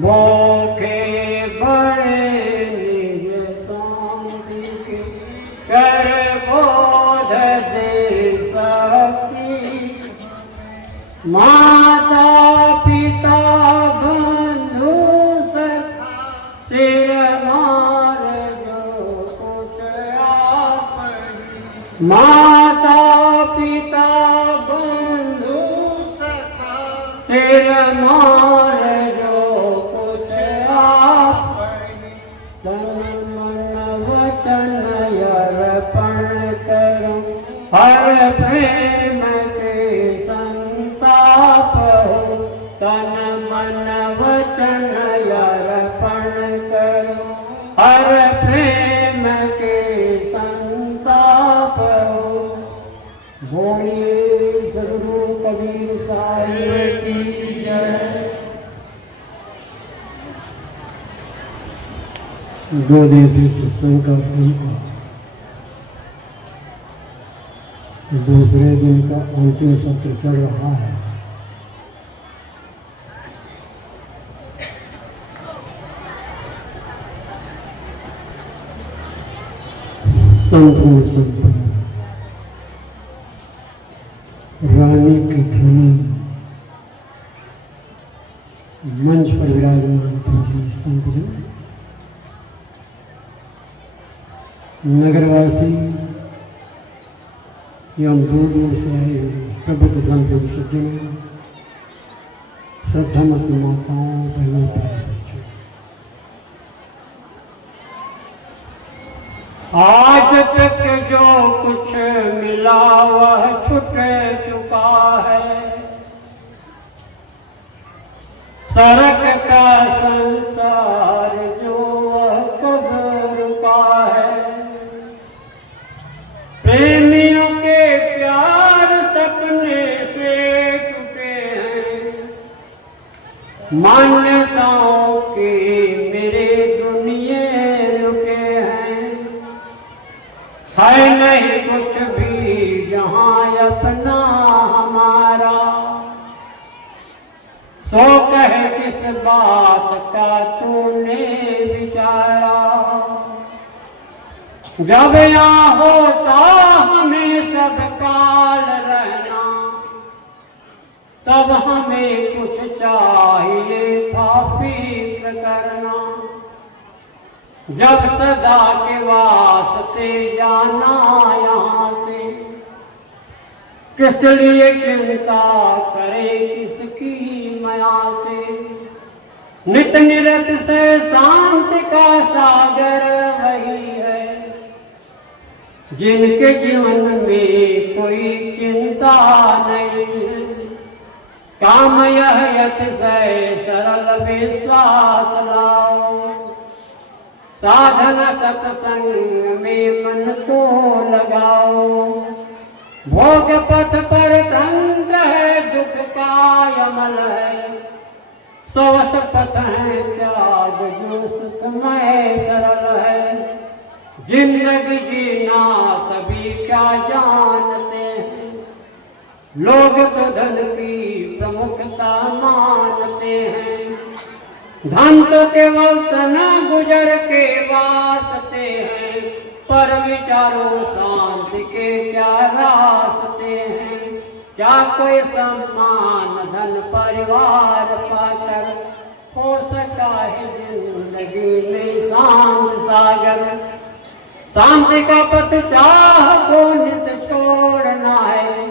भूखे बड़े निज शांति के कर बोध दे सकती। माता पिता बंधु सखा सिर मार जो कुछ आप। माता पिता बंधु सखा सिर मार जो कुछ आप। तन मन वचन अर्पण करो हर प्रेम के संताप हो। तन मन वचन अर्पण करो हर प्रेम के संताप हो। बोलिए सद्गुरु कबीर साहिब की जय। दो दिवसीय सत्संग का दूसरे दिन का अंतिम सत्र चल रहा है। संपूर्ण संपन्न रानी की धनी मंच पर विराजमान पूरी संतजन, नगरवासी एवं दूर दूर से आए प्रबुद्ध ग्रंथ सज्जनों, श्रद्धामती माताओं, बहनों, बच्चों, आज तक जो कुछ मिला वह छूट चुका है। सड़क का संसार जो वह कब रुका है। प्रेमियों के प्यार सपने से टूटे हैं। मान्यताओं के मेरे दुनिया रुके हैं। है नहीं कुछ भी जहां अपना हमारा। सो कहे किस बात का तूने विचारा। जब यहाँ होता हमें सब काल रहना, तब हमें कुछ चाहिए था फिक्र करना। जब सदा के वास्ते जाना यहाँ से, किस लिए चिंता करे किसकी माया से। नित निरत से शांति का सागर वही है, जिनके जीवन में कोई चिंता नहीं है। काम यह अतिशय सरल विश्वास लाओ। साधन सत्संग में मन को लगाओ। भोग पथ पर तंत्र है, दुख का अमल है। सोस पथ है त्याग जो सुखमय सरल है। जिंदगी जीना सभी क्या जानते हैं। लोग तो धन की प्रमुखता मानते हैं। धन तो केवल तन गुजर के वास्ते हैं। पर विचारों शांति के क्या रास्ते हैं। क्या कोई सम्मान धन परिवार पाकर हो सका है जिंदगी में शांत सागर। शांति का पथ चाह को नित छोड़ना है।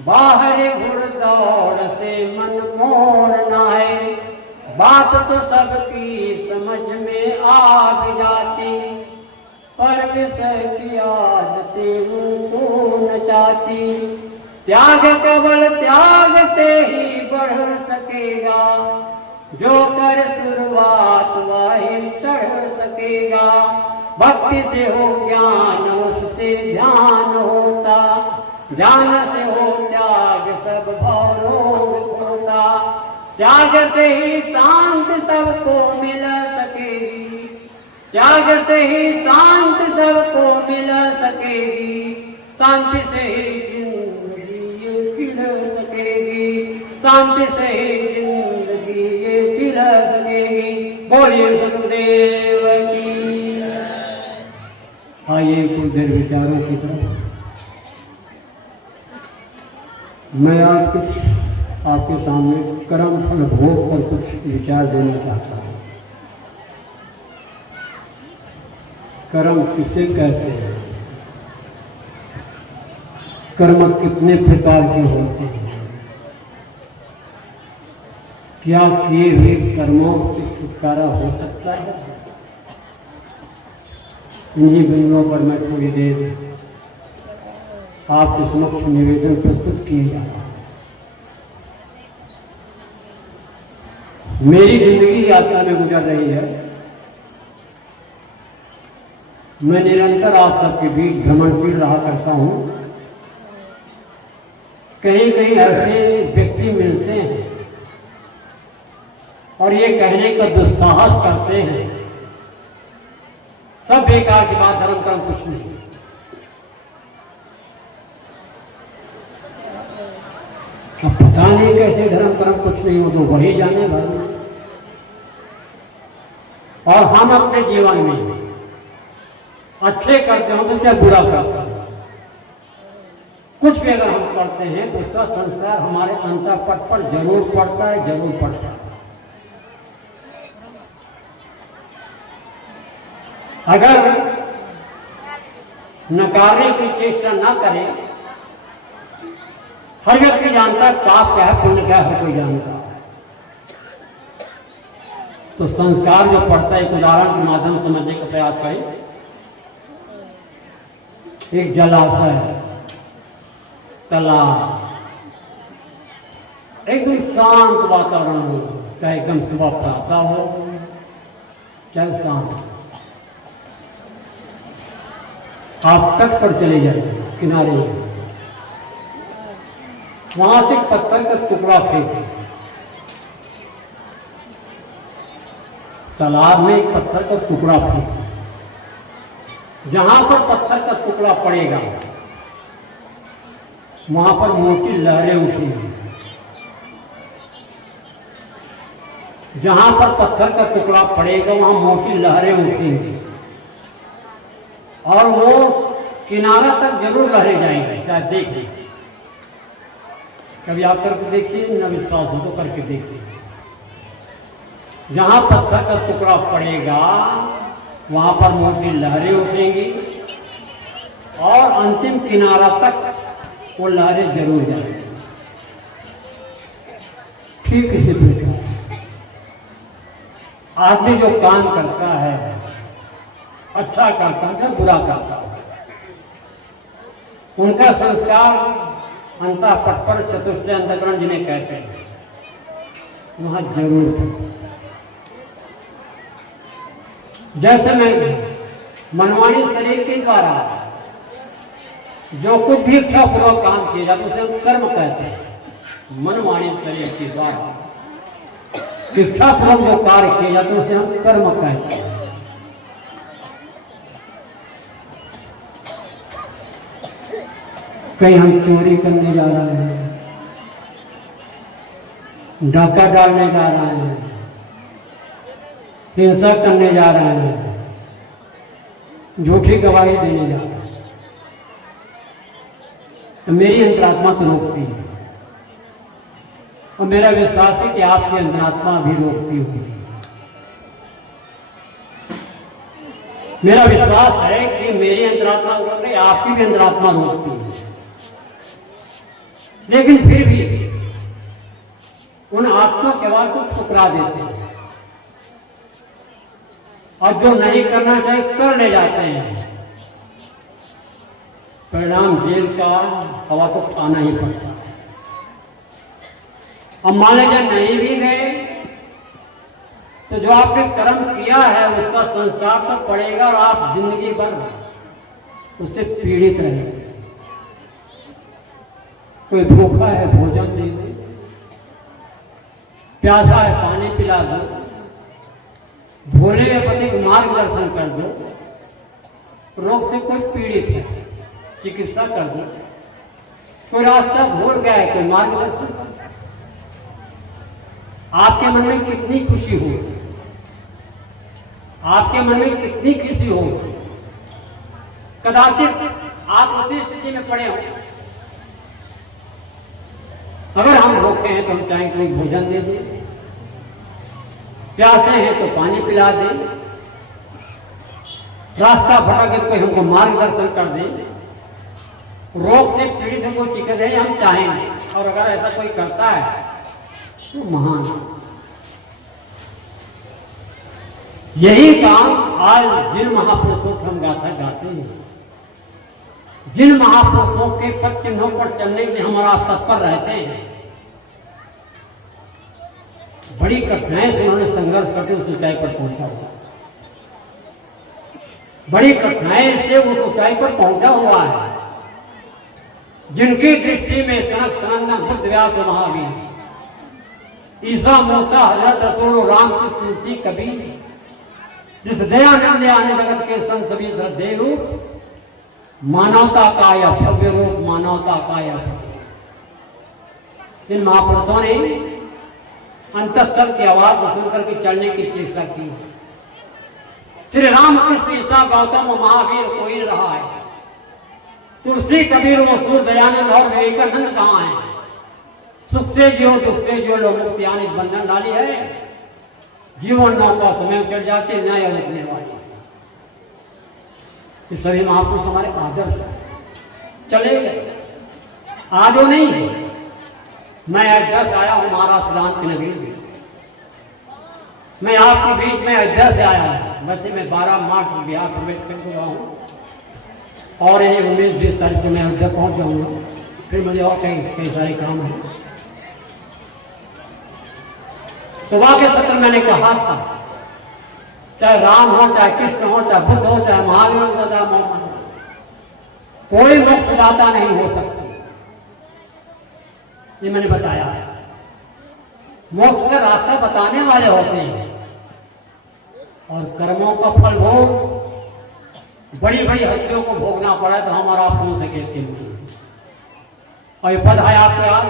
बाहरी घुड़दौड़ से मन मोड़ना है। बात तो सबकी समझ में आ भी जाती, पर विषय की आदतें उनको न चाहती। त्याग केवल त्याग से ही बढ़ सकेगा। जो कर शुरुआत वही चढ़ सकेगा। भक्ति से हो ज्ञान, उससे ध्यान होता। ज्ञान से हो त्याग, सब भवरोग होता। त्याग से ही शांति सबको मिल सकेगी। त्याग से ही शांति सबको मिल सकेगी। शांति से ही जिंदगी ये खिल सकेगी। शांति से ही जिंदगी ये खिल सकेगी। बोलिए सतगुरुदेव की। आइए कुछ देर विचारों की तरफ। मैं आज कुछ आपके सामने कर्म फल भोग पर कुछ विचार देना चाहता हूँ। कर्म किसे कहते हैं? कर्म कितने प्रकार के होते हैं? क्या किए हुए कर्मों से छुटकारा हो सकता है? इन्हीं बिंदुओं पर मैं थोड़ी देर आपके समक्ष निवेदन प्रस्तुत किए जा रहा हूं। मेरी जिंदगी यात्रा में गुजर रही है। मैं निरंतर आप सबके बीच भ्रमणशील रहा करता हूं। कहीं कहीं ऐसे व्यक्ति मिलते हैं और ये कहने का दुस्साहस करते हैं, सब बेकार की बात, धर्म कर्म कुछ नहीं। अब पता नहीं कैसे धर्म कर्म कुछ नहीं हो, तो वही जाने भाई। और हम अपने जीवन में अच्छे करते हो तो चाहे बुरा करते हो, कुछ भी अगर हम करते हैं तो उसका संस्कार हमारे अंतःपट पर जरूर पड़ता है, जरूर पड़ता है। अगर नकारने की चेष्टा न करें, हर व्यक्ति जानता है पाप क्या है, पुण्य क्या है, हर कोई जानता है। तो संस्कार जो पड़ता है, एक उदाहरण के माध्यम समझने का प्रयास करें। एक जलाशय, तालाब, एकदम शांत वातावरण हो, चाहे एकदम सुबह प्रातः हो, चाहे शांत। आप तट पर चले जाइए, किनारे, वहां से पत्थर का टुकड़ा फेंक। तालाब में एक पत्थर का टुकड़ा फेंक। जहां पर पत्थर का टुकड़ा पड़ेगा वहां पर मोटी लहरें उठेंगी। जहां पर पत्थर का टुकड़ा पड़ेगा वहां मोटी लहरें उठेंगी और वो किनारा तक जरूर लहरें जाएंगे। क्या देख लीजिए, कभी आप करके देखिए, न विश्वास हो तो करके देखिए। जहां पत्थर का टुकड़ा पड़ेगा वहां पर मोटी लहरें उठेंगी और अंतिम किनारा तक वो लहरें जरूर जाएंगी। ठीक इसी प्रकार आदमी जो काम करता है, अच्छा करता है, बुरा करता है, उनका संस्कार अंतःपट पर, चतुष्टय अंतःकरण जिन्हें कहते हैं, वहां जरूर। जैसे मैं मनमानी शरीर के द्वारा जो कुछ भी इच्छापूर्वक काम किया जाता है उसे हम कर्म कहते हैं। मनमानी शरीर के द्वारा इच्छापूर्वक जो कार्य किए जाते हैं उसे हम कर्म कहते हैं। कहीं हम चोरी करने जा रहे हैं, डाका डालने जा रहे हैं, हिंसा करने जा रहे हैं, झूठी गवाही देने जा रहे हैं, तो मेरी अंतरात्मा तो रोकती है और मेरा विश्वास है कि आपकी अंतरात्मा भी रोकती होगी। मेरा विश्वास है कि मेरी अंतरात्मा रोक रही, आपकी भी अंतरात्मा रोकती है। लेकिन फिर भी उन आत्मा के बाद को ठुकरा देते हैं और जो नहीं करना चाहिए कर ले जाते हैं। परिणाम जेल का हवा तो खाना ही पड़ता है। अब मान लीजिए नहीं भी गए तो जो आपने कर्म किया है उसका संस्कार तो पड़ेगा और आप जिंदगी भर उससे पीड़ित रहेंगे। कोई भूखा है भोजन दे दे, प्यासा है पानी पिला दो, भोले पति को मार्गदर्शन कर दो, रोग से कोई पीड़ित है चिकित्सा कर दो, कोई रास्ता भूल गया है कोई मार्गदर्शन कर दो। आपके मन में कितनी खुशी होगी आपके मन में कितनी खुशी हो, कदाचित आप उसी स्थिति में पड़े हो। अगर हम भूखे हैं तो हम चाहें कोई भोजन दे दे, प्यासे हैं तो पानी पिला दे, रास्ता भटक कोई हमको मार्गदर्शन कर दे, रोग से पीड़ित हमको चिकित्सा दे, हम चाहेंगे। और अगर ऐसा कोई करता है तो महान। यही काम आज जिन महापुरुषों की हम गाथा गाते हैं, जिन महापुरुषों के पद चिन्हों पर चलने के हमारा तत्पर रहते हैं, बड़ी कठिनाई से उन्होंने संघर्ष करके उस ऊंचाई पर पहुंचा हुआ, बड़ी कठिनाई से उस ऊंचाई पर पहुंचा हुआ है। जिनकी दृष्टि में सनत सनंदन बुद्ध व्यास महावीर, ईसा मूसा हजरत रसूल राम की तुलसी कबीर, जिस दयानंद आने जगत के संत सभी श्रद्धेय रूप, मानवता का यह भव्य रूप, मानवता का यह भव्य। इन महापुरुषों ने अंतःस्थल की आवाज को सुनकर के चलने की चेष्टा की। श्री रामकृष्ण ईसा गौतम महावीर कोई रहा है, तुलसी कबीर मसूर दयानंद और विवेकानंद कहाँ है? सुख से जियो दुख से जियो, लोग मुक्ति आने बंधन डाली है, जीवन नौका समय चढ़ जाते न्याय लिखने वाली। ये सभी महापुरुष हमारे आदर्श चले गए, आज वो नहीं है। मैं अयोध्या से आया हूं, महाराष्ट्र राम की नगरी से। मैं आपके बीच में अयोध्या से आया हूं। वैसे मैं 12 मार्च बिहार प्रवेश करके रहा हूँ और ये 19-20 तारीख को मैं अयोध्या पहुंच जाऊंगा। फिर मुझे और कई सारे काम है। सुबह के सत्र मैंने कहा था, चाहे राम हो, चाहे कृष्ण हो, चाहे बुद्ध हो, चाहे महावीर हो, चाहे मोहम्मद हो, कोई मोक्षदाता नहीं हो सकती। ये मैंने बताया है। मोक्ष का रास्ता बताने वाले होते हैं और कर्मों का फल भोग बड़ी बड़ी हत्याओं को भोगना पड़ा तो हमारा आप हो सके। और ये पद है आपके याद,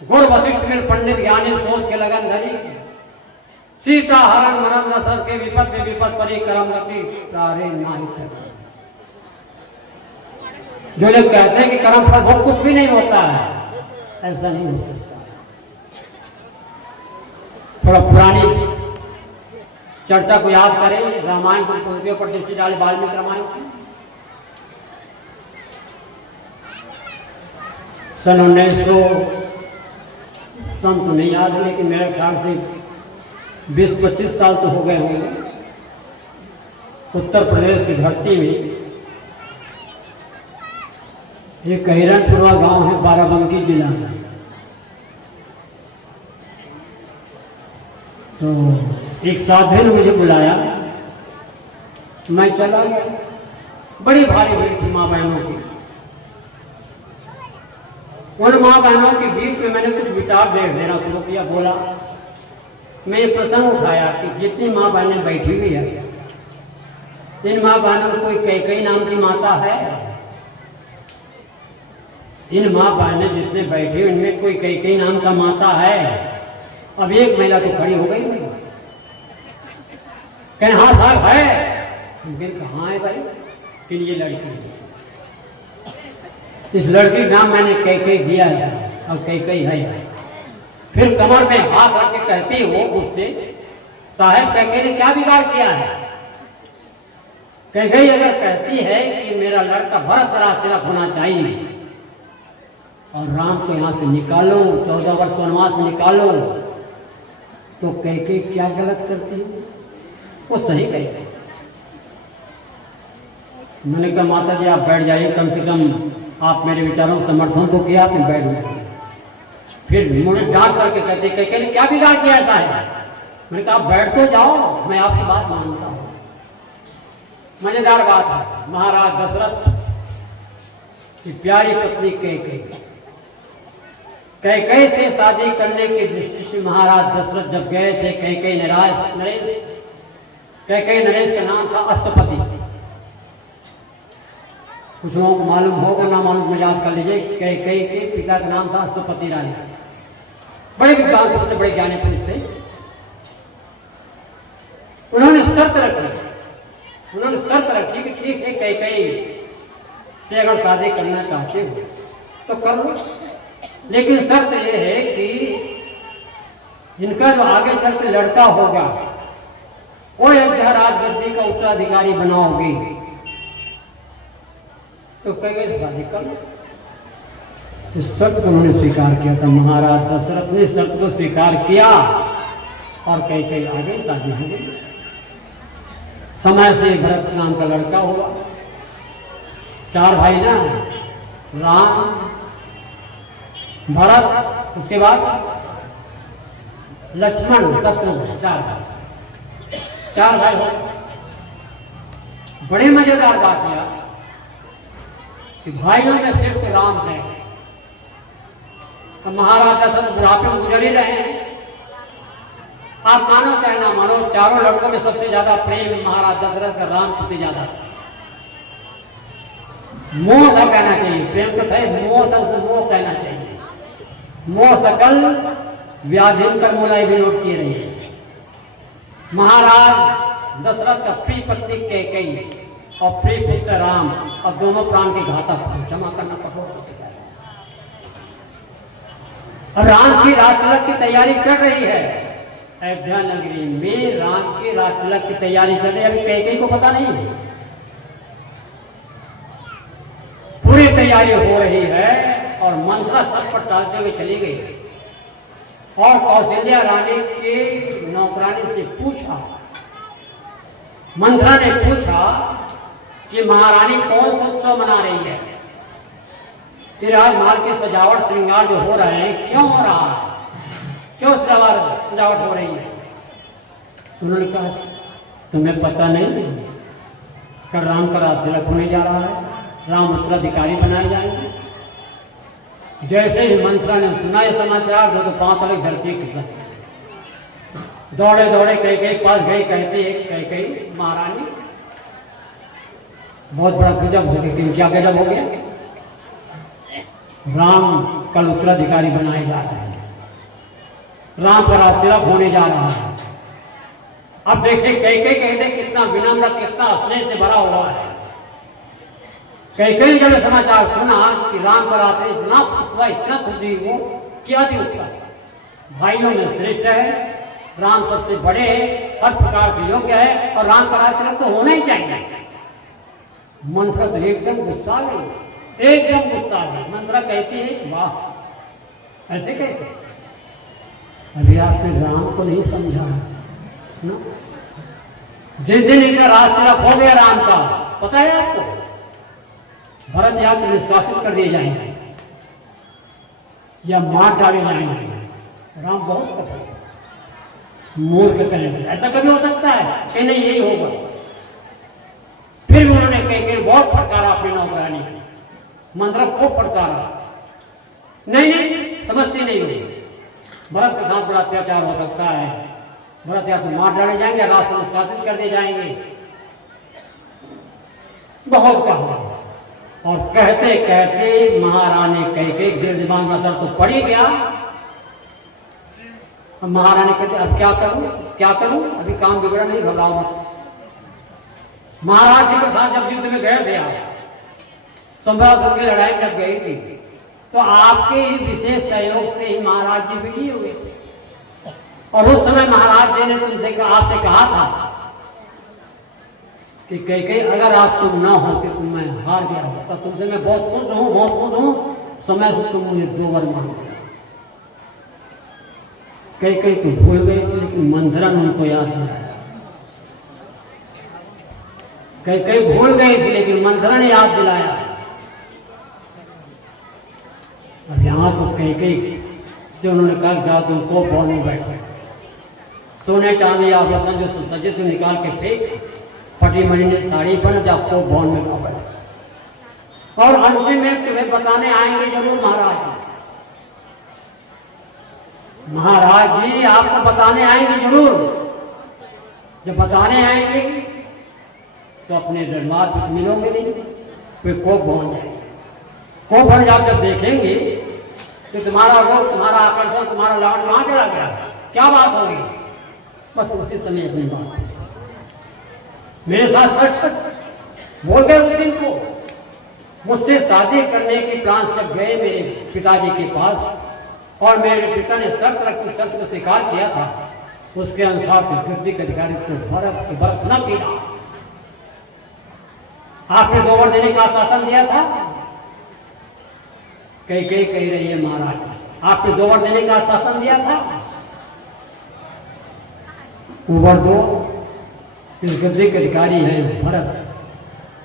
गुरु वशिष्ठ मिल पंडित ज्ञानी सोच के लगन धरी, सीता हरण मरण दशरथ के विपद में विपद परी कर्म गति तारे नाही करते। जो लोग कहते हैं कि कर्म फल भोग कुछ भी नहीं होता है, ऐसा नहीं हो सकता। थोड़ा पुरानी चर्चा को याद करें, रामायण को तुलसी पर दृष्टि डाले, वाल्मीकि रामायण की सन 1900 सन तो नहीं याद है, लेकिन मेरे ख्याल से 20-25 साल तो हो गए होंगे। उत्तर प्रदेश की धरती में एक हिरणपुरवा गांव है, बाराबंकी जिला में। तो एक साधु ने मुझे बुलाया, मैं चला गया। बड़ी भारी भीड़ थी माँ बहनों की। उन माँ बहनों के बीच में मैंने कुछ विचार देना शुरू किया। बोला, मैं ये प्रश्न उठाया कि जितनी माँ बहनें बैठी हुई है, इन माँ बहनों में कोई कई नाम की माता है? इन माँ बहनें जितने बैठी उनमें कोई कई नाम का माता है? अब एक महिला तो खड़ी हो गई। कहने हाँ साहब है। कहाँ है भाई? कि ये लड़की है। इस लड़की नाम मैंने कई दिया है और कई है। फिर कमर में हाथ रख के कहती हो उससे, साहब कैके ने क्या बिगाड़ किया है? कई अगर कहती है कि मेरा लड़का भरत राज तिलक होना चाहिए और राम को यहाँ से निकालो, 14 वर्ष वनवास में निकालो, तो कैके क्या गलत करती है? वो सही कहती। मैंने कहा माता जी आप बैठ जाइए, कम से कम आप मेरे विचारों का समर्थन तो किया, आपने बैठ गए। फिर मुझे डांट करके कहते कैके ने क्या बिगाड़ किया है? मैंने कहा बैठ तो जाओ, मैं आपकी बात मानता हूँ। मजेदार बात है, महाराज दशरथ की प्यारी पत्नी कैकेयी से शादी करने की दृष्टि से महाराज दशरथ जब गए थे, कैकेयी नरेश का नाम था अश्वपति। कुछ लोगों को मालूम होगा, ना मालूम में याद कर लीजिए। कैकेयी के पिता का नाम था अश्वपति राय। बड़े विद्वान थे, बड़े ज्ञानी पुरुष थे। उन्होंने शर्त रखी, उन्होंने शर्त रखी कि ठीक है कैकेयी से अगर शादी करना चाहते हो तो कर लो, लेकिन शर्त यह है कि इनका जो आगे चल के लड़का होगा वो अयोध्या राजगद्दी का उत्तराधिकारी बनाओगी तो कैकेयी से शादी कर लो। इस शर्त को उन्होंने स्वीकार किया था। महाराज दशरथ ने शर्त को स्वीकार किया और कैकेयी आगे शादी हो गई। समय से भरत नाम का लड़का हुआ। 4 भाई ना, राम, भरत, उसके बाद लक्ष्मण, शत्रुघ्न, 4 भाई हो। बड़ी मजेदार बात यह कि भाइयों में सिर्फ राम है। अब महाराज दशरथ बुढ़ापे में गुजर ही रहे हैं। आप मानो चाहे ना मानो, चारों लड़कों में सबसे ज्यादा प्रेम महाराज दशरथ का राम सबसे ज्यादा। मोह था कहना चाहिए, प्रेम तो था, मोह था, उसको मोह कहना चाहिए। मोह सकल व्याधि कर मोलाई विनोद किए रही है। महाराज दशरथ का प्रिय पत्नी कैकेयी और प्रिय पुत्र राम, और दोनों प्राण के घातक, क्षमा करना कठोर हो चुका है। और राम की राजतिलक की तैयारी चल रही है अयोध्या नगरी में। राम की राजतिलक की तैयारी चल रही है। अभी कैकेयी को पता नहीं है, पूरी तैयारी हो रही है और मंत्रा छत पर टालते हुए चली गई और कौशल्या रानी के नौकरानी से पूछा, मंत्रा ने पूछा कि महारानी कौन सा उत्सव मना रही है, फिर राजमहल की सजावट श्रृंगार जो हो रहे हैं क्यों हो रहा है, क्यों सजावट हो रही है। उन्होंने कहा तुम्हें पता नहीं, कल राम का राजतिलक होने जा रहा है, राम उत्तराधिकारी बनाए जाएंगे। जैसे ही मंत्रा ने सुना यह समाचार तो 5 अलग धरती के साथ दौड़े दौड़े कैकेयी के पास गई। कहते कैकेयी महारानी बहुत बड़ा गजब हो गया। क्या गजब हो गया? राम कल उत्तराधिकारी बनाए जा रहे हैं, राम का राजतिलक होने जा रहा है। अब देखिए कैकेयी कहते कितना विनम्र, कितना स्नेह से भरा हुआ है। कैकेयी जब समाचार सुना कि राम का राजतिलक, इतना खुश हुआ, इतना खुशी हो क्या थी उत्तर। भाइयों में श्रेष्ठ है, राम सबसे बड़े हैं, हर प्रकार से योग्य है और राम का राजतिलक तो होना ही चाहिए। मंत्रा तो एकदम गुस्सा गई, एकदम गुस्सा गई। मंत्रा कहती है वाह, ऐसे कहते अभी आपने राम को नहीं समझा ना। जिस दिन इनका राजतिलक हो गया राम का, पता है आपको, भरत या तो निष्कासित कर दिए जाएंगे या मार डाले जाएंगे। राम बहुत कठोर मूर्ख कहेंगे, ऐसा कभी हो सकता है कि नहीं, यही होगा। फिर भी उन्होंने कैकेयी बहुत फटकारा अपनी नौकरानी, मंत्रा को फटकारा, नहीं नहीं समझती नहीं हुई। भरत के साथ बड़ा अत्याचार हो सकता है, भरत या तो मार डाले जाएंगे, राष्ट्र निष्कासित कर दिए जाएंगे। बहुत कहा और कहते कहते महारानी कैकेयी दिल दिमाग में असर तो पड़ ही गया। अब महारानी कहते अब क्या करूं, क्या करूं, अभी काम बिगड़ा नहीं, घबराओ मत। महाराज जी के साथ जब युद्ध में गए थे आप, संभ्रासुर की लड़ाई जब गई थी तो आपके ही विशेष सहयोग से ही महाराज जी विजयी हुए थे। और उस समय महाराज जी ने तुमसे आपसे कहा था कि कैकेयी अगर आप तुम ना होते तो मैं हार गया होता, तुमसे मैं बहुत खुश हूं, बहुत खुश हूं, समय से तुम मुझे 2 वर मांग गया। कैकेयी तो भूल गई थी, लेकिन मंत्रा ने उनको याद दिलाया। कैकेयी भूल गई थी लेकिन मंत्रा ने याद दिलाया। अब यहाँ तो कैकेयी से उन्होंने कहा जाओ तुम कोप भवन में बैठो, सोने चांदी आभूषण जो सजे से निकाल के फेंक, फटी मणि ने साड़ी पहन, जा कोप भवन में बैठो। और अंतिम में तुम्हें बताने आएंगे जरूर महाराज जी, महाराज जी आपको बताने आएंगे जरूर। जब बताने आएंगे तो अपने दरबार कुछ मिलोगे नहीं, कोई कोप भवन जाएंगे। कोप भवन आप जब देखेंगे तो तुम्हारा रोग, तुम्हारा आकर्षण, तुम्हारा लाड कहाँ चला गया, क्या बात होगी, बस उसी समय अपनी बात। मेरे साथ सच सच बोल गए उस दिन को। मुझसे शादी करने की प्लान जब गए मेरे पिताजी के पास और मेरे पिता ने शर्त रखी, शर्त को स्वीकार किया था, उसके अनुसार इस गद्दी के अधिकारी को बर्फ से बर्फ न पीना। आपने 2 वर देने का आश्वासन दिया था। कई कह रही है महाराज, आपने 2 वर देने का आश्वासन दिया था। वर 2 इस गद्दी के अधिकारी है भरत,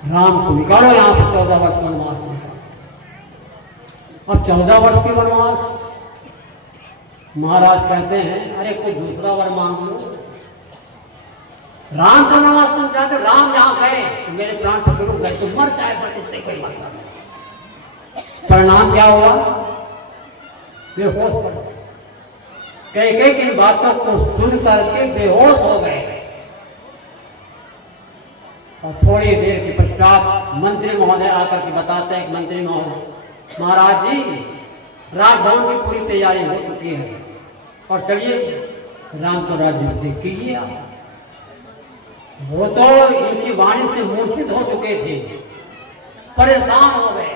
राम को निकालो यहां से 14 वर्ष वनवास में। अब 14 वर्ष के वनवास, महाराज कहते हैं अरे कोई दूसरा वर मांग लो। राम का वनवास तुम चाहते, राम जहां गए तो मेरे प्राण पकड़ गए, तुम मर जाए पर उससे कोई मसला नहीं। परिणाम क्या हुआ? बेहोश पड़ कई किन बातों को सुन करके बेहोश हो गए। और थोड़ी देर के पश्चात मंत्री महोदय आकर के बताते हैं, मंत्री महोदय, महाराज जी राजभवन की पूरी तैयारी हो चुकी है और चलिए राम को राज्य कीजिए आप। वो तो इनकी वाणी से मूर्छित हो चुके थे, परेशान हो गए।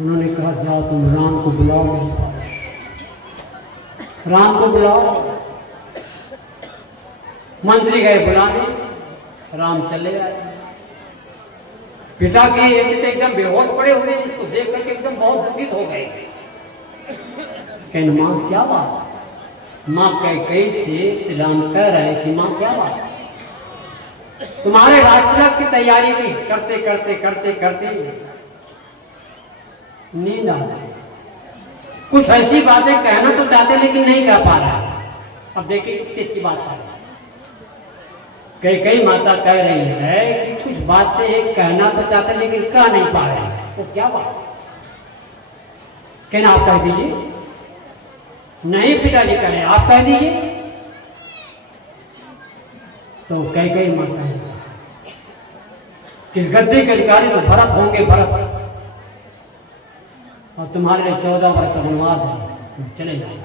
उन्होंने कहा जाओ तुम राम को बुलाओ, राम को बुलाओ। मंत्री गए बुलाने, राम चले आए। पिता की स्थिति एकदम बेहोश पड़े हुए, इसको देख करके एकदम बहुत दुखित हो गए। कहने मां क्या बात? मां कई से राम कह रहे कि मां क्या बात? तुम्हारे राजतिलक की तैयारी थी, करते करते करते करते नींद आ गई। कुछ ऐसी बातें कहना तो चाहते लेकिन नहीं कह पा रहा। अब देखिए कितनी अच्छी बात है। कई माता कह रही है कि कुछ बातें कहना तो चाहते लेकिन कह नहीं पा रहे, तो क्या बात? कहना आप कह दीजिए। नहीं पिताजी कहे, आप कह दीजिए। तो कई माता किस गद्दी के अधिकारी तो भरत होंगे, भरत, और तुम्हारे लिए 14 वर्ष का वनवास है, चले जाए।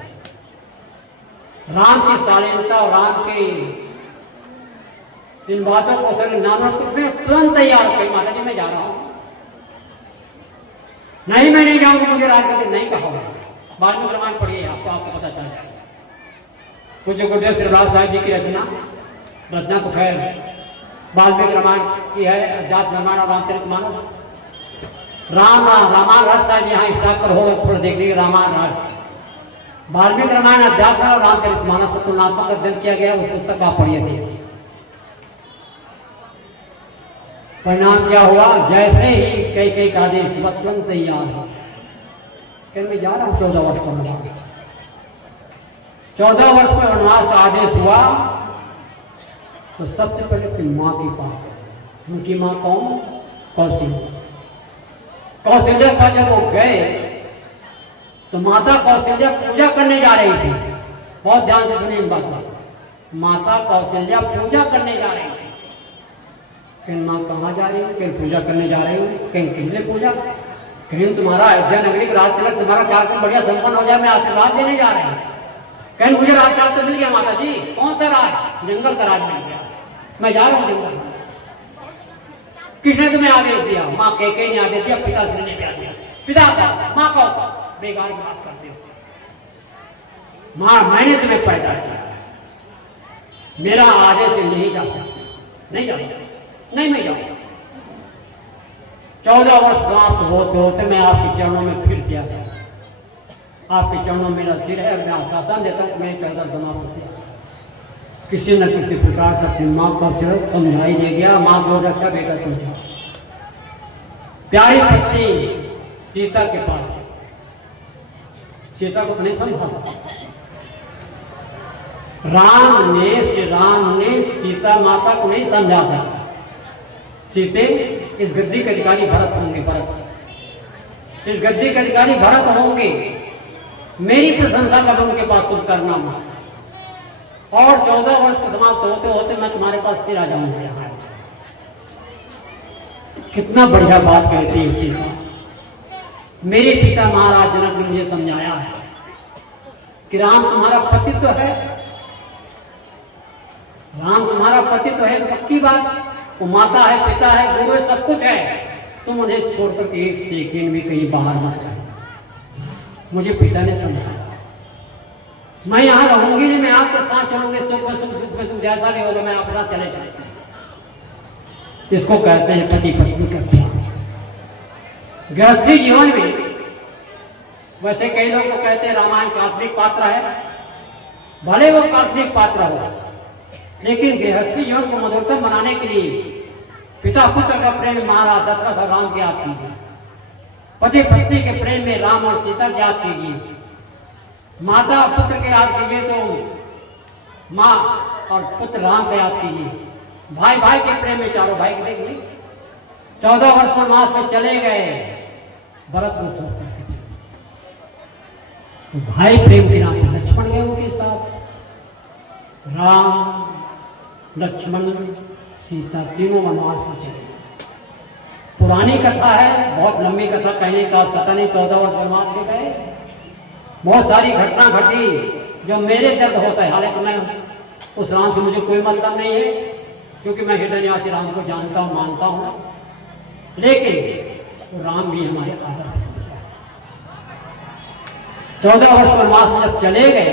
राम की शालीनता और राम के इन बातों को सर नाना कुछ में तुरंत तैयार हो गई। माता जी मैं जा रहा हूं। नहीं मैं नहीं जाऊंगी, मुझे राज करके नहीं कहा। बाद में रामायण पढ़िए, आपको पता चल जाएगा। पूज्य गुरुदेव श्रीराज साहिब जी की रचना तो खैर वाल्मीकि रामायण की है, अध्यात्म रामायण और रामचरितमानस। रामायण रस साहब यहाँ स्टार्ट पर होगा, थोड़ा देख लीजिए। रामायण रस, वाल्मीकि रामायण अध्यात्म और रामचरितमानस का तुलनात्मक अध्ययन किया गया, उस पुस्तक आप पढ़िए थे। परिणाम क्या हुआ? जैसे ही कई का आदेश वत्सन तैयार है, मैं जा रहा हूं 14 वर्ष का वनवास। 14 वर्ष का वनवास का आदेश हुआ तो सबसे पहले अपनी माँ के पास। उनकी माँ कौन? कौशल्या। कौशल्या का जब वो गए तो माता कौशल्या पूजा करने जा रही थी। बहुत ध्यान से सुनिए इन बातों। माता कौशल्या पूजा करने जा रही थी। कहीं माँ कहाँ जा रही है? कहीं पूजा करने जा रही हूँ, कहीं किसने पूजा, कहीं तुम्हारा अयोध्या नगरी का राज तिलक तुम्हारा कार्यक्रम बढ़िया संपन्न हो जाए, मैं आशीर्वाद देने जा रही हूँ। कहीं मुझे राजकाज तो मिल गया माता जी। कौन सा राज? जंगल का राज मिल गया, मैं जा रहा हूँ जंगल। किसने तुम्हें आदेश दिया? माँ कई ने आदेश दिया, पिताश्री ने क्या दिया? पिता का माँ का बेकार की बात करते हो। माँ मैंने तुम्हें पैदा किया, मेरा आदेश नहीं जा सकता, नहीं जा सकता, नहीं मैं जाऊंगा। 14 वर्ष समाप्त होते होते मैं आपके चरणों में फिर से आ गया। आपके चरणों में मेरा सिर है, मैं आश्वासन देता हूँ मैं 14 समाप्त होते किसी न किसी प्रकार से अपनी माँ को समझाई दे गया। माँ को रक्षा बेटा समझा। प्यारी पत्नी सीता के पास, सीता को नहीं समझा सकता। राम ने सीता माता को नहीं समझा सकता। सीते इस गद्दी के अधिकारी भरत होंगे, भरत इस गद्दी के अधिकारी भरत होंगे। मेरी प्रशंसा कब उनके पास तुम करना मां। और 14 वर्ष को समाप्त होते होते मैं तुम्हारे पास फिर आ जाऊंगा यहाँ। कितना बढ़िया बात कहती है सीता। मेरे पिता महाराज जनक ने मुझे समझाया है कि राम तुम्हारा पति तो है, राम तुम्हारा पति तो है, तो पक्की बात, वो माता है, पिता है, गुरु है, सब कुछ है। तुम उन्हें छोड़कर के एक सेकेंड भी कहीं बाहर मत जाओ। मुझे पिता ने समझाया, मैं यहाँ रहूंगी नहीं, मैं आपके साथ चलूंगी, सुख में सुख, दुख में तुम जैसा भी होगा मैं आपके साथ चले जाऊंगा। इसको कहते हैं पति पत्नी का प्यार। गृहस्थी जीवन में वैसे कई लोग तो कहते हैं रामायण काल्पनिक पात्र है, भले वो काल्पनिक पात्र हो, लेकिन गृहस्थी जीवन को मधुरतम बनाने के लिए पिता पुत्र का प्रेम महाराज दशरथ और राम की याद कीजिए, पति पत्नी के प्रेम में राम और सीता की याद कीजिए, माता पुत्र के याद कीजिए तो माँ और पुत्र राम को याद कीजिए, भाई भाई के प्रेम में चारों भाई के देखिए 14 वर्ष वनवास में चले गए भरत को सब, तो भाई प्रेम के नाते लक्ष्मण गए उनके साथ, राम लक्ष्मण सीता तीनों वनवास में चले। पुरानी कथा है, बहुत लंबी कथा, कहने का पता नहीं, 14 वर्ष वनवास में गए, बहुत सारी घटना घटी जो मेरे दर्द होता है। हालांकि मैं उस राम से मुझे कोई मतलब नहीं है, क्योंकि मैं हृदय निवासी राम को जानता हूँ, मानता हूँ, लेकिन राम भी हमारे आदर्श हैं। 14 वर्ष वनवास में जब चले गए,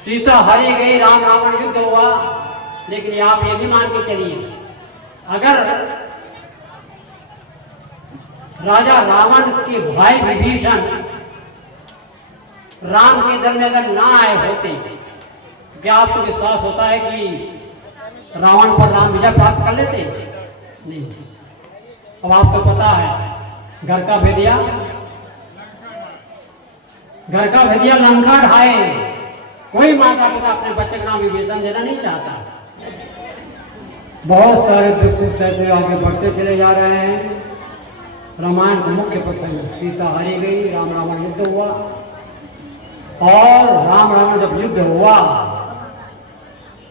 सीता हारी गई, राम रावण युद्ध हुआ, लेकिन आप ये भी मान के चलिए, अगर राजा रावण के भाई विभीषण राम के दर में अगर ना आए होते, क्या आपको विश्वास होता है कि रावण पर राम विजय प्राप्त कर लेते? नहीं। अब आपको पता है घर का भेदिया लंका ढाए, कोई माता पिता अपने बच्चे का नाम विभीषण देना नहीं चाहता। बहुत सारे दुख सुख सहते आगे बढ़ते चले जा रहे हैं। रामायण का मुख्य प्रसंग, सीता हारी गई, राम रावण युद्ध हुआ, और राम रावण जब युद्ध हुआ,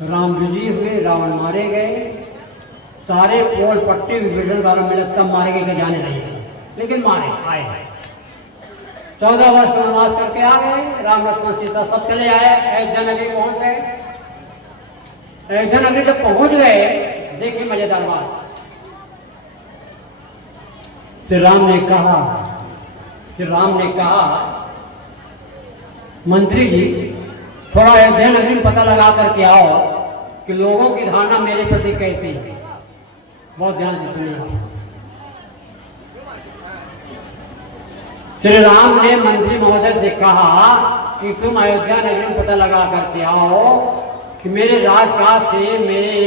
राम विजयी हुए, रावण मारे गए, सारे पोल पट्टी विभीषण द्वारा मिले, तब मारे गए जाने नहीं, लेकिन मारे आए। 14 वर्ष वनवास करके आ गए, राम लक्ष्मण सीता सब चले आए, अयोध्या नगरी पहुंच गए। अयोध्या नगरी जब पहुंच गए, देखिए मजेदार बात, श्री राम ने कहा मंत्री जी थोड़ा अयोध्या नगरी में पता लगा करके आओ कि लोगों की धारणा मेरे प्रति कैसी है। बहुत ध्यान से सुनिएगा। श्री राम ने मंत्री महोदय से कहा कि तुम अयोध्या नगरी में पता लगा करके आओ कि मेरे राजकाज से, मेरे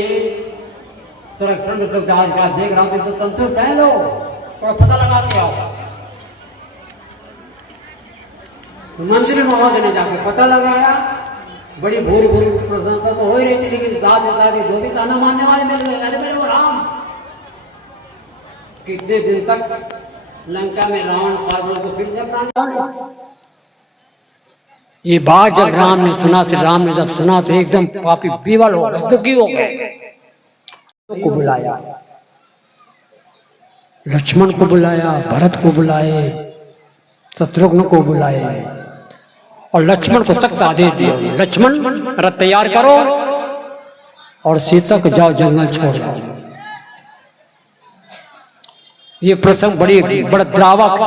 संरक्षण राजकाज देख रहा हूं, तो संतुष्ट है लोग, थोड़ा पता लगा के आओ। मंत्री महोदय ने जाकर पता लगाया, बड़ी भूरी भूरी प्रशंसा तो हो ही रही थी, लेकिन साथ ही साथ जो भी ताना मानने वाले मिल गए, अरे मेरे वो राम, कितने दिन तक लंका में रावण पागल को फिर से अपना। ये बात जब राम ने सुना, श्री राम ने जब सुना तो एकदम पापी विवल हो गए, दुखी हो गए, को बुलाया, लक्ष्मण को बुलाया, भरत को बुलाए, शत्रुघ्न को बुलाए, और लक्ष्मण को सख्त आदेश दिया, लक्ष्मण रथ तैयार करो और सीता को जाओ जंगल छोड़ जाओ। ये प्रसंग बड़ा द्रावक है।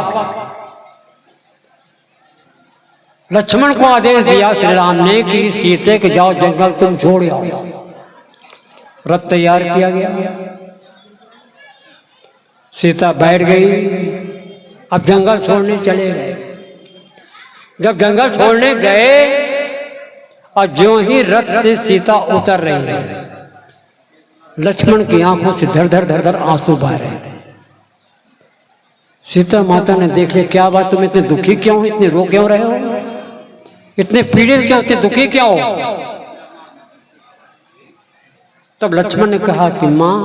लक्ष्मण को आदेश दिया श्री राम ने कि सीता के जाओ जंगल तुम छोड़ आओ। रथ तैयार किया गया, सीता बैठ गई, अब जंगल छोड़ने चले गए। जब जंगल छोड़ने गए और जो ही रथ से सीता उतर रही है, लक्ष्मण की आंखों से धर धर आंसू बह रहे थे। सीता माता ने देख लिया, क्या बात, तुम इतने दुखी क्यों हो, इतने रो क्यों रहे हो, इतने पीड़ित क्यों, इतने दुखी क्यों हो? तब लक्ष्मण ने कहा कि मां,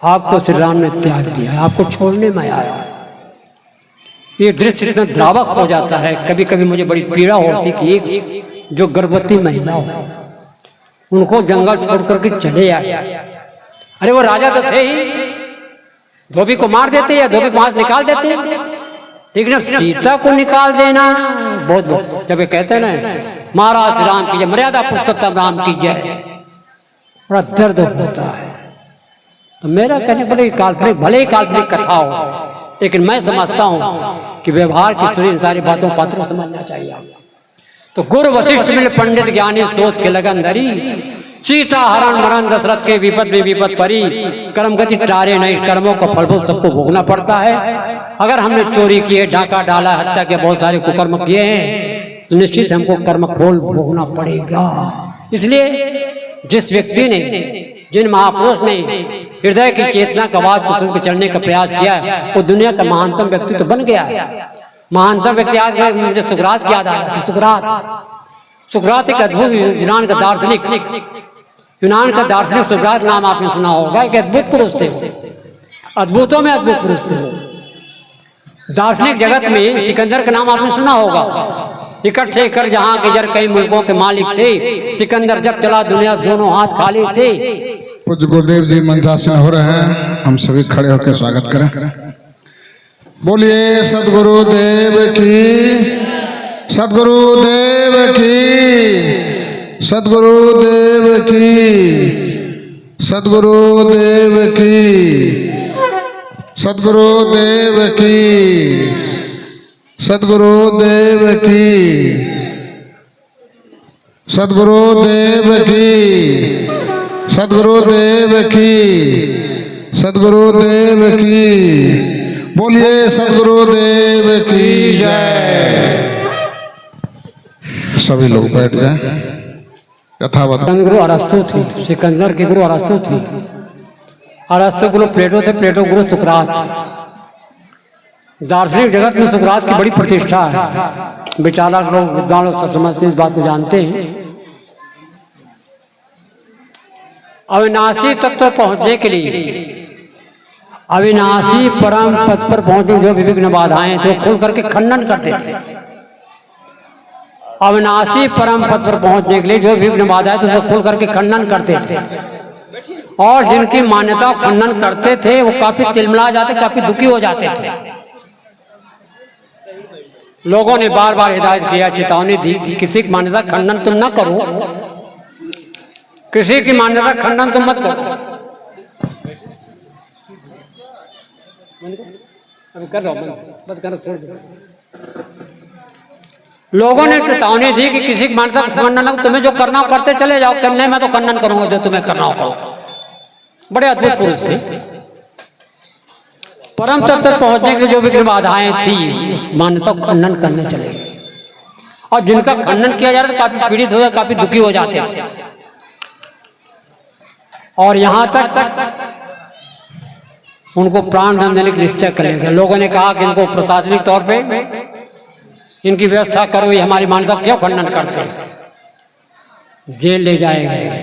आपको श्री राम ने त्याग दिया, आपको छोड़ने में आया। ये दृश्य इतना द्रावक हो जाता है, कभी कभी मुझे बड़ी पीड़ा होती कि एक जो गर्भवती महिला हो, उनको जंगल छोड़ करके चले आए। अरे वो राजा तो थे ही, धोबी को मार देते या धोबी को वहां से निकाल देते, लेकिन अब सीता को निकाल देना बहुत, जब ये कहते हैं ना महाराज श्री राम की जय, मर्यादा पुरुषोत्तम राम की जय। बड़ा दर्द होता है। तो मेरा कहने भले ही काल्पनिक कथा हो, लेकिन मैं समझता हूं कि व्यवहार की सूरी इन सारी बातों पात्रों समझना चाहिए। तो गुरु वशिष्ठ मिल पंडित ज्ञानी सोच के लगन धरी, सीता हरण मरण दशरथ के विपद में विपद परी, कर्म गति टारे नहीं, कर्मों का फल सबको भोगना पड़ता है। अगर हमने चोरी किए, डाका डाला, हत्या के बहुत सारे कुकर्म किए हैं, तो निश्चित हमको कर्म खोल भोगना पड़ेगा। इसलिए जिस व्यक्ति ने, जिन महापुरुष ने हृदय की चेतना का आवाज को सुनकर चढ़ने का प्रयास किया है, वो दुनिया का महानतम व्यक्ति तो बन गया है। महानतम व्यक्ति आज मुझे सुकरात की याद आ रहा था। सुकरात एक अद्भुत यूनान का दार्शनिक सुकरात नाम आपने सुना होगा। एक अद्भुत पुरुष थे, अद्भुतों में अद्भुत पुरुष थे। दार्शनिक जगत में सिकंदर का नाम आपने सुना होगा। इकट्ठे कर जहां के जर कई मुल्कों के मालिक थे, सिकंदर जब चला दुनिया दोनों हाथ खाली थे। पूज्य गुरुदेव जी मंचासन हो रहे हैं, हम सभी खड़े होकर स्वागत करें। बोलिए सदगुरुदेव की, सदगुरुदेव की, सदगुरुदेव की, सदगुरुदेव की, सदगुरुदेव की, सदगुरुदेव की, सदगुरुदेव की, सदगुरुदेव की, सदगुरुदेव की। बोलिए सदगुरुदेव की जय। सभी लोग बैठ जाएं। यथावत गुरु अरस्तु थे, सिकंदर के गुरु अरस्तु थे। अरस्तु गुरु प्लेटो थे, प्लेटो गुरु सुकरात। दार्शनिक जगत में सुकरात की बड़ी प्रतिष्ठा है। विचारक लोग, विद्वान लोग सब समझते हैं, इस बात को जानते हैं। अविनाशी तत्व पर पहुंचने के लिए, अविनाशी परम पद पर पहुंचने जो विघ्न बाधाएं तो खुल करके खंडन करते थे। अविनाशी परम पद पर पहुंचने के लिए जो विघ्न बाधाएं तो उसको खुल करके खंडन करते थे। और जिनकी मान्यता खंडन करते थे वो काफी तिलमिला जाते, काफी दुखी हो जाते थे। लोगों ने बार बार हिदायत किया, चेतावनी दी कि किसी की मान्यता खंडन तुम न करो, किसी की मान्यता खंडन तुम मत करो। कर रहा हूं, बस कर थोड़ी देर। लोगों ने चेतावनी दी कि किसी की मान्यता का खंडन न, तुम्हें जो करना करते चले जाओ, नहीं मैं तो खंडन करूंगा, जो तुम्हें करना हो करो। बड़े अद्भुत पुरुष थे। परम तत्व तक पहुंचने के जो विघ्न बाधाएं थी, उस मान्यता को खंडन करने चले। और जिनका खंडन किया जा रहा था काफी पीड़ित हो, काफी दुखी हो जाते थे। और यहां तक उनको प्राण दंड देने का निश्चय कर लिया। लोगों ने कहा कि इनको प्रशासनिक तौर पे इनकी व्यवस्था करो, ये हमारी मान्यता क्यों खंडन करते हैं। जेल ले जाए गए,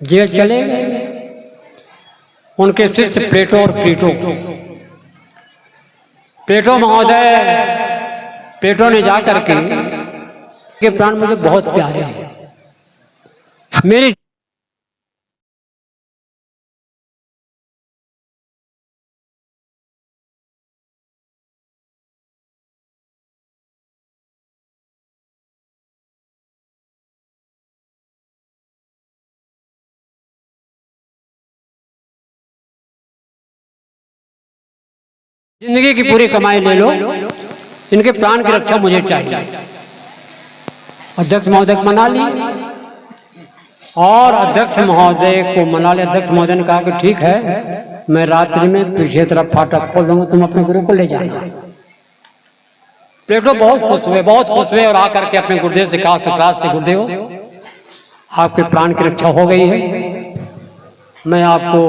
जेल चले गए। उनके शिष्य प्लेटो और प्लेटो महोदय, प्लेटो ने जाकर के प्राण मुझे बहुत प्यारे हैं, मेरी जिंदगी की पूरी कमाई ले लो, इनके प्राण की रक्षा मुझे चाहिए। अध्यक्ष महोदय को मना ली और अध्यक्ष महोदय को मना लिया। अध्यक्ष महोदय ने कहा कि ठीक है, मैं रात्रि में पीछे तरफ फाटक खोल दूंगा, तुम अपने गुरु को ले जाना। प्लेटो बहुत खुश हुए और आकर के अपने गुरुदेव से कहा, सुकरात से, गुरुदेव आपके प्राण की रक्षा हो गई है, मैं आपको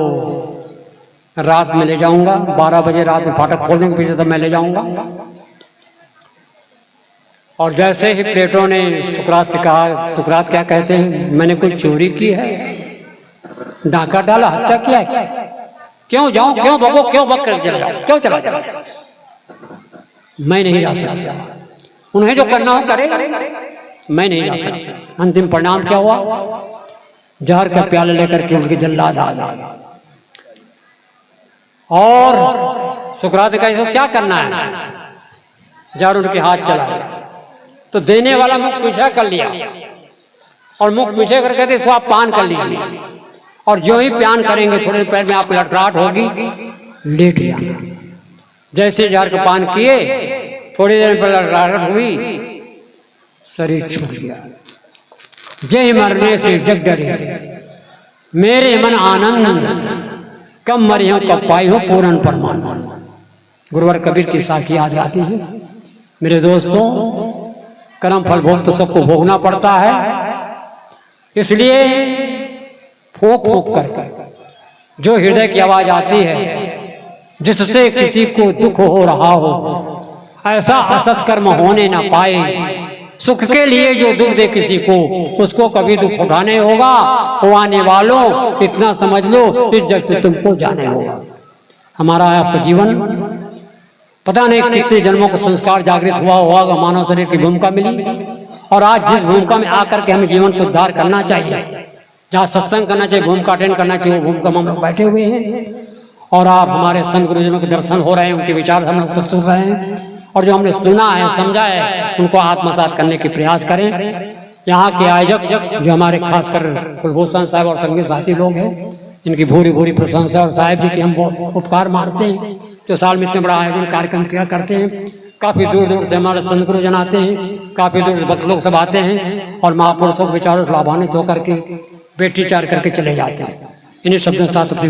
रात में ले जाऊंगा, 12 बजे रात में फाटक खोल देंगे पीछे, तब मैं ले जाऊंगा। और जैसे ही प्लेटो ने सुकरात से कहा, सुकरात क्या कहते हैं, मैंने कोई चोरी की है, डाका डाला, हत्या किया है, क्यों जाऊं, क्यों भगो, क्यों भग कर चला जाऊं, क्यों चला जाऊं, मैं नहीं जा सकता। उन्हें जो करना हो करे, मैं नहीं जा सकता। अंतिम परिणाम क्या हुआ, जहर का प्याला लेकर के उनकी जल्लाद आ गया। और सुकरात ने कहा, क्या करना है, जहर उनके हाथ चला गया। तो देने वाला मुख मीठा कर लिया और मुख मीठे करके कहते इसको आप पान कर लीजिए, और जो ही पान करेंगे थोड़ी देर में आप लटराहट होगी, लेट जाना। जैसे जार को पान किए थोड़ी देर पर लटराहट हुई, शरीर छूट गया। जय मरने से जग डरे, मेरे मन आनंद, कब मरी हो कब पाई हो पूर्ण परमानंद। गुरुवर कबीर की साखी याद आती है। मेरे दोस्तों, कर्म फल भोग तो सबको भोगना पड़ता है, इसलिए फूंक फूंक कर जो हृदय की आवाज आती है, जिससे किसी को दुख हो रहा हो, ऐसा असत कर्म होने ना पाए, सुख के लिए जो दुख दे किसी को, उसको कभी दुख उठाने होगा। वो आने वालों इतना समझ लो, इस जग से तुमको जाने होगा। हमारा आपका जीवन पता नहीं कितने जन्मों को संस्कार जागृत हुआ होगा, मानव शरीर की भूमिका मिली, और आज जिस भूमिका में आकर के हमें जीवन को उद्धार करना चाहिए, जहाँ सत्संग करना चाहिए, भूमिका अटेंड करना चाहिए, वो भूमिका हम लोग बैठे हुए हैं। और आप हमारे संत गुरुजनों के दर्शन हो रहे हैं, उनके विचार हम लोग सब सुन रहे हैं, और जो हमने सुना है समझा है उनको आत्मसात करने के प्रयास करें। यहाँ के आयोजक जो हमारे खासकर कुलभूषण साहब और संगी साथी लोग हैं, इनकी भूरी भूरी प्रशंसा, और साहब जी की हम बहुत उपकार मानते हैं जो साल में इतने बड़ा आयोजन कार्यक्रम किया करते हैं। काफ़ी दूर दूर से हमारे संत गुरुजन आते हैं, काफ़ी दूर से भक्त लोग सब आते हैं, और महापुरुषों के विचारों से लाभान्वित होकर के बेटी चार करके चले जाते हैं। इन्हीं शब्दों के साथ अपनी